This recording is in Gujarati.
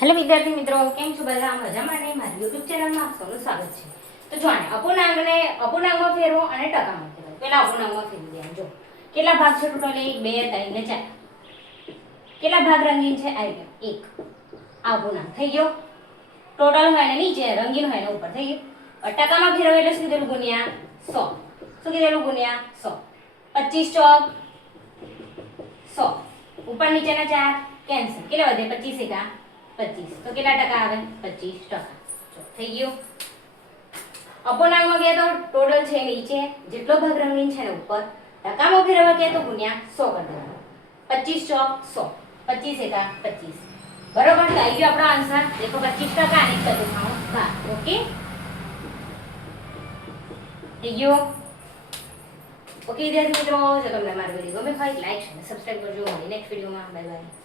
હેલો વિદ્યાર્થી મિત્રો, કેમ છો બધા? મજામાં ને? મારી YouTube ચેનલમાં આપ સૌનું સ્વાગત છે. તો જો આને અપૂર્ણાંકમાં ફેરવો અને ટકામાં ફેરવો. પહેલા અપૂર્ણાંકમાં ફેરવી દે. જો કેટલા ભાગ છે ટોટલ? 1 2 3 ને 4. કેટલા ભાગ રંગીન છે? આ 1. આ અપૂર્ણાંક થઈ ગયો. ટોટલ હોય ને નીચે, રંગીન હોય ને ઉપર થઈ ગયું. ટકામાં ફેરવો એટલે શું કીધેલું? ગુણ્યા 100. શું કીધેલું? ગુણ્યા 100. 25 ચોક 100. ઉપર નીચેના 4 કેન્સલ. કેટલા વધે? 25 એકા 25. તો કેટલા ટકા આવે? 25%. જો થઈ ગયું. અપૂર્ણાંકમાં ગયા તો ટોટલ છે નીચે, જેટલો ભાગ રંગીન છે ને ઉપર. ટકામાં ફેરવવા ગયા તો ગુણ્યા 100 કરી દેવાનું. 25 ચોક 100. 25 એકા 25. બરોબર. તો આવી ગયો આપણો આન્સર. દેખો 25% અને 94 ભાગ. ઓકે, થઈ ગયો. ઓકે વિદ્યાર્થી મિત્રો, જો તમને મારો વિડીયો ગમે હોય લાઈક અને સબસ્ક્રાઇબ કરજો. નેક્સ્ટ વિડીયોમાં બાય બાય.